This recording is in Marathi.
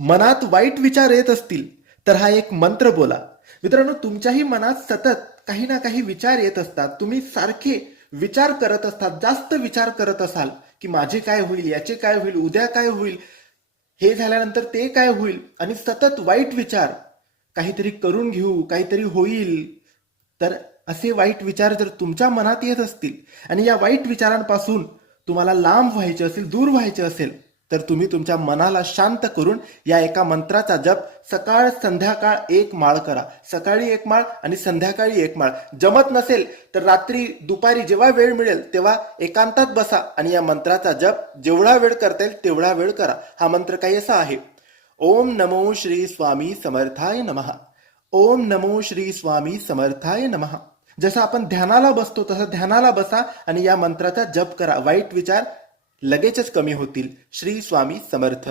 मनात वाईट विचार येत असतील तर हा एक मंत्र बोला. मित्रांनो, तुमच्याही मनात सतत काही ना काही विचार येत असतात. तुम्ही सारखे विचार करत असतात, जास्त विचार करत असाल की माझे काय होईल, याचे काय होईल, उद्या काय होईल, हे झाल्यानंतर ते काय होईल, आणि सतत वाईट विचार, काहीतरी करून घेऊ, काहीतरी होईल. तर असे वाईट विचार जर तुमच्या मनात येत असतील आणि या वाईट विचारांपासून तुम्हाला लांब व्हायचे असेल, दूर व्हायचे असेल, तर तुम्ही तुमच्या मनाला शांत करून या एका मंत्राचा जप सकाळ संध्याकाळ 1 माळ करा. सकाळी 1 माळ आणि संध्याकाळी 1 माळ. जमत नसेल तर रात्री दुपारी जेव्हा वेळ मिळेल तेव्हा एकांतात बसा आणि या मंत्राचा जप जेवढा वेळ करता येईल तेवढा वेळ करा. हा मंत्र काही असा आहे: ओम नमो श्री स्वामी समर्थाय नमः. ओम नमो श्री स्वामी समर्थाय नमः. जसं आपण ध्यानाला बसतो तसं ध्यानाला बसा आणि या मंत्राचा जप करा. वाईट विचार लगेचच कमी होतील. श्री स्वामी समर्थ.